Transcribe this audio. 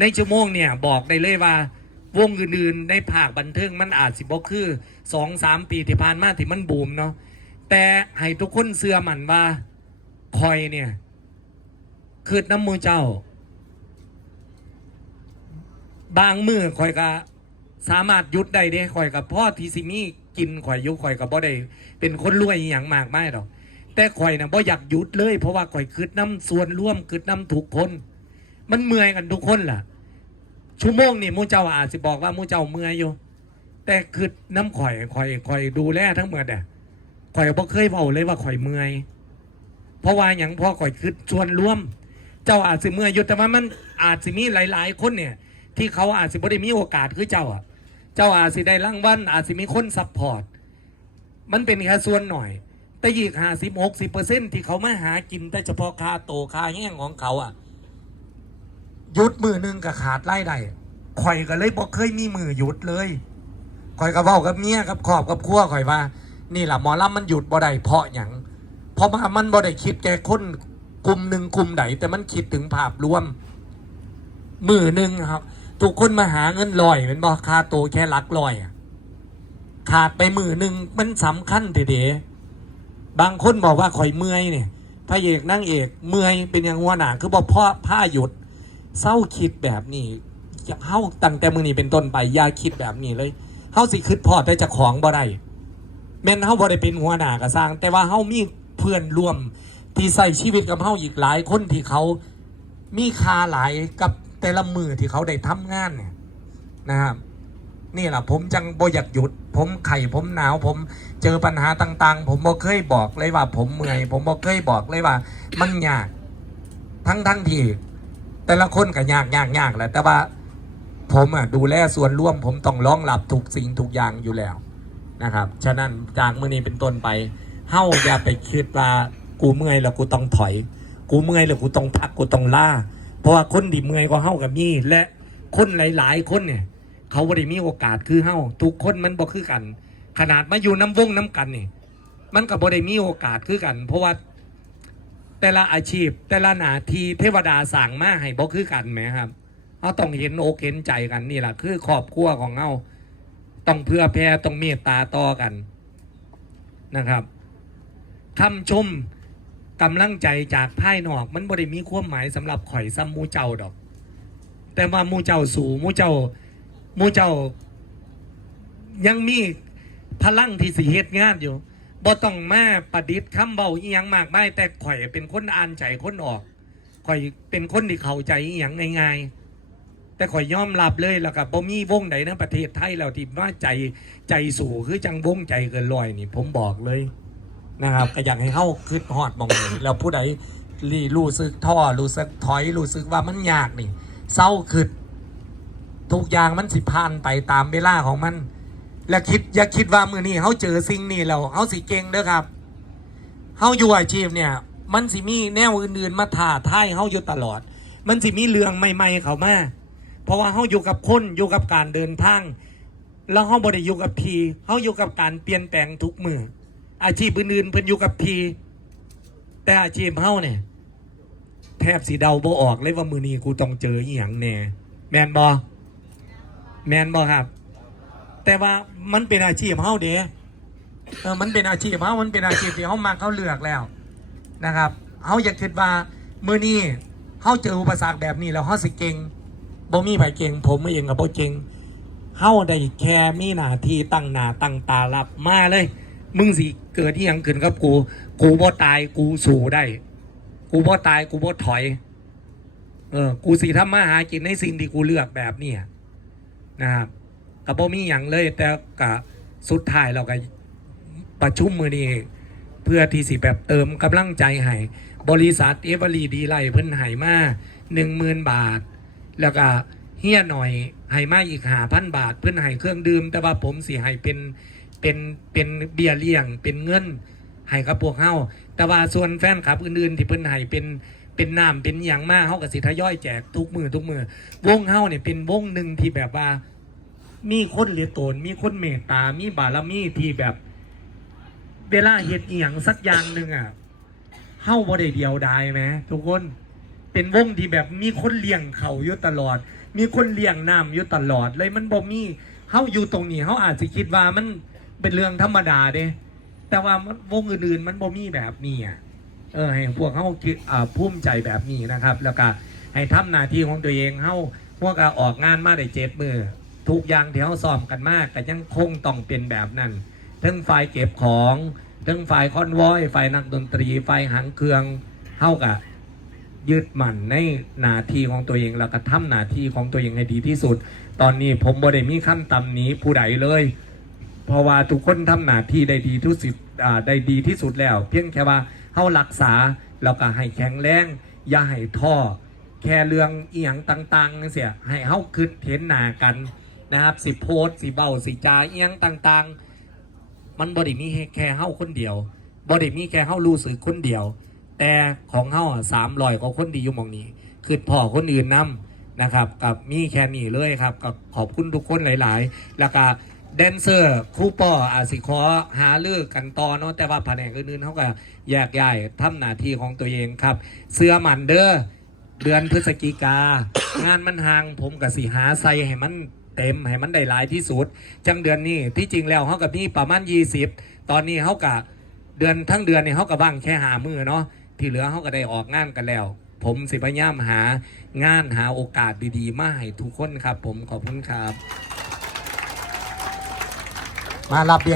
ในชั่วโมงเนี่ยบอกได้เลยว่าวงอื่นๆในภาคบันเทิงมันอาจสิบ่คือ2-3 ปีที่ผ่านมาที่มันบูมเนาะแต่ให้ทุกคนเชื่อมั่นว่าคอยเนี่ยคือน้ำมือเจ้าบางมือคอยก็สามารถยุดได้เด้คอยกับพ่อทีซิมีกินคอยยุคอยกับบ่ได้เป็นคนรวยอย่างมากไม่หรอกแต่คอยนะบ่อยากหยุดเลยเพราะว่าคอยคืดน้ำส่วนร่วมคืดน้ำทุกคนมันเมื่อยกันทุกคนล่ะชั่วโมงนี่มูเจ้าอาจจะบอกว่ามูเจ้าเมื่อยอยู่แต่คือน้ำข่อยดูแลทั้งหมดอ่ะข่อยบ่เคยเบาเลยว่าข่อยเมื่อยเพราะว่าอย่างพ่อข่อยคือส่วนร่วมเจ้าอาจจะเมื่อยอยู่แต่ว่ามันอาจจะมีหลายๆคนเนี่ยที่เขาอาจจะไม่ได้มีโอกาสคือเจ้าอ่ะเจ้าอาจจะได้รางวัลอาจจะมีคนซัพพอร์ตมันเป็นแค่ส่วนหน่อยแต่อีก50-60%ที่เขามาหากินแต่เฉพาะค่าโตค่าแห้งของเขาอ่ะหยุดมือหนึ่งกับขาดไล่ได้ข่อยก็เลยบอกเคยมีมือหยุดเลยข่อยก็เว้ากับเมียกับครอบกับครัวข่อยว่านี่แหละหมอลำมันหยุดบ่ได้เพราะอย่างเพราะว่ามันบ่ได้คิดแก่คนกลุ่มหนึ่งกลุ่มใดแต่มันคิดถึงภาพรวมมือหนึ่งครับทุกคนมาหาเงินลอยเป็นบอกค่าโตแค่หลักลอยขาดไปมือหนึ่งมันสำคัญเด็ดบางคนบอกว่าข่อยเมื่อยเนี่ยพระเอกนั่งเอกเมื่อยเป็นอย่างหัวหนาคือบอกพ่อผ้าหยุดเศร้าคิดแบบนี้เฮาตั้งแต่มือนี้เป็นต้นไปอย่าคิดแบบนี้เลยเฮาสิคิดพอได้จากของบ่ได้แม่นเฮาบ่ได้เป็นหัวหน้ากระสร้างแต่ว่าเฮามีเพื่อนร่วมที่ใส่ชีวิตกับเฮาอีกหลายคนที่เขามีค่าหลายกับแต่ละมือที่เขาได้ทำงานเนี่ยนะครับนี่แหละผมจังบ่อยากหยุดผมไข่ผมหนาวผมเจอปัญหาต่างๆผมบ่เคยบอกเลยว่าผมเมื่อยผมบ่เคยบอกเลยว่ามันยากทั้งที่แต่ละคนก็ยากแหละแต่ว่าผมดูแลส่วนร่วมผมต้องรองรับทุกสิ่งทุกอย่างอยู่แล้วนะครับฉะนั้นจากมื้อนี้เป็นต้นไปเฮาอย่าไปคิดว่ากูเมื่อยแล้วกูต้องถอยกูเมื่อยแล้วกูต้องพักกูต้องล่าเพราะว่าคนที่เมื่อยก็เฮากับมีและคนหลายๆคนเนี่ยเขาบ่ได้มีโอกาสคือเฮาทุกคนมันบ่คือกันขนาดมาอยู่น้ำวงน้ำกันนี่มันก็บ่ได้มีโอกาสคือกันเพราะว่าแต่ละอาชีพแต่ละหน้าที่เทวดาสั่งมาให้บ่คือกันไหมครับเราต้องเห็นอกเห็นใจกันนี่แหละคือครอบครัวของเราต้องเพื่อแผ่ต้องเมตตาต่อกันนะครับคำชมกำลังใจจากภายนอกมันบ่ได้มีความหมายสำหรับข่อยซ้ำมูเจ้าดอกแต่ว่ามูเจ้าสู่มูเจ้ายังมีพลังที่สิเฮ็ดงานอยู่บ่ต้องมาประดิษฐ์คำเบาอีหยังมากมายแต่ข่อยเป็นคนอ่านใจคนออกข่อยเป็นคนที่เข้าใจอีหยังง่ายๆแต่ข่อยยอมรับเลยแล้วก็บ่มีวงใดในประเทศไทยแล้วที่ว่าใจสู่คือจังวงใจเกินร้อยนี่ผมบอกเลยนะครับก็อยากให้เฮาคิดฮอดมองนี้แล้วผู้ใดรู้สึกท้อรู้สึกถอยรู้สึกว่ามันยากนี่เศร้าคิดทุกอย่างมันสิผ่านไปตามเวลาของมันและอย่าคิดว่ามือนี้เขาเจอสิ่งนี้แล้วเขาสิเก่งเด้อครับเขาอยู่อาชีพเนี่ยมันสิมีแนวอื่นๆมาท้าทายเขาอยู่ตลอดมันสิมีเรื่องใหม่ๆเข้ามาเพราะว่าเขาอยู่กับคนอยู่กับการเดินทางแล้วเขาบ่ได้อยู่กับทีเขาอยู่กับการเปลี่ยนแปลงทุกมืออาชีพอื่นๆเพิ่นอยู่กับทีแต่อาชีพเขาเนี่ยแทบสิเดาบ่ออกเลยว่ามือนี้กูต้องเจออีหยังแน่แมนบอครับแต่ว่ามันเป็นอาชีพเขาเด้มันเป็นอาชีพเขามันเป็นอาชีพที่เขามาเขาเลือกแล้วนะครับเขาอยากคิดว่ามือนี้เขาเจออุปสรรคแบบนี้แล้วเขาสิเก่งบ่มีไผเก่งผมเองกับบ่เก่งเขาได้แค่มีหน้าที่ตั้งหน้าตั้งตารับมาเลยมึงสิเกิดที่ยังขึ้นกับกูบ่ตายกูสู้ได้กูบ่ตายกูบ่ถอยกูสิทำมาหากินในสิ่งที่กูเลือกแบบนี้นะครับกับบ่มีอย่างเลยแต่กับสุดท้ายเราก็ประชุมมือนี้เพื่อที่สิแบบเติมกำลังใจให้บริษัทเอเวอรี่ดีไลท์เพิ่นให้มา 10,000 บาทแล้วก็เฮียหน่อยให้มาอีก5,000 บาทเพิ่นให้เครื่องดื่มแต่ว่าผมสิให้เป็นเบี้ยเลี้ยงเป็นเงินให้กับพวกเฮาแต่ว่าส่วนแฟนคลับอื่นๆที่เพิ่นให้เป็นน้ำเป็นอย่างมากเฮาก็สิทยอยแจกทุกมือวงเฮาเนี่ยเป็นวงหนึ่งที่แบบว่ามีคนเหลียโตนมีคนเมตตามีบารมีที่แบบเวลาเฮ็ดอีหยังสักอย่างหนึ่งเฮาบ่ได้เดียวดายไหมทุกคนเป็ เป็นวงที่แบบมีคนเลี้ยงเขาอยู่ตลอด มีคนเลี้ยงน้ำอยู่ตลอดเลยมันบ่มีเฮาอยู่ตรงนี้เฮาอาจจะคิดว่ามันเป็นเรื่องธรรมดาเด้แต่ว่าวงอื่นๆมันบ่มีแบบนี้อ่ะให้พวกเฮาภูมิใจแบบนี้นะครับ แล้วก็ให้ทำหน้าที่ของตัวเองเฮาพวกออกงานมาได้7 มื้อทุกอย่างที่เฮาซ้อมกันมากก็ยังคงต้องเป็นแบบนั้นทั้งฝ่ายเก็บของทั้งฝ่ายคอนวอยฝ่ายนักดนตรีฝ่ายหางเครื่องเฮาก็ยึดมั่นในหน้าที่ของตัวเองแล้วก็ทำหน้าที่ของตัวเองให้ดีที่สุดตอนนี้ผมบ่ได้มีขั้นตำหนี้ผู้ใดเลยเพราะว่าทุกคนทำหน้าที่ได้ดีที่สุดได้ดีที่สุดแล้วเพียงแค่ว่าเฮารักษาแล้วก็ให้แข็งแรงอย่าให้ท้อแค่เรื่องอีหยังต่างๆเสียให้เฮาคิดเห็นหน้ากันนะครับสิโพสสิเบ้าสิจาอีหยังต่างๆมันบ่ได้มีแค่เฮาคนเดียวบ่ได้มีแค่เฮารู้สึกคนเดียวแต่ของเฮา300 กว่าคนดีอยู่หม่องนี้คือพ่อคนอื่นนำนะครับกับมีแค่นี้เลยครับกับขอบคุณทุกคนหลายๆแล้วก็แดนเซอร์ครูป้ออาสิขอหาเลือกกันต่อเนาะแต่ว่าแผนกอื่นๆเขาก็แยกย้ายทำหน้าที่ของตัวเองครับเสื้อหมันเด้อเดือนพฤศจิกางานมันห่างผมกับสิหาใส่ให้มันเต็มให้มันได้หลายที่สุดจังเดือนนี้ที่จริงแล้วเขากับนี่ประมาณ20ตอนนี้เขากับเดือนทั้งเดือนนี่เขากับบ้างแค่50 มื้อเนาะที่เหลือเขาก็ได้ออกงานกันแล้วผมสิพยายามหางานหาโอกาสดีๆมาให้ทุกคนครับผมขอบคุณครับมารับ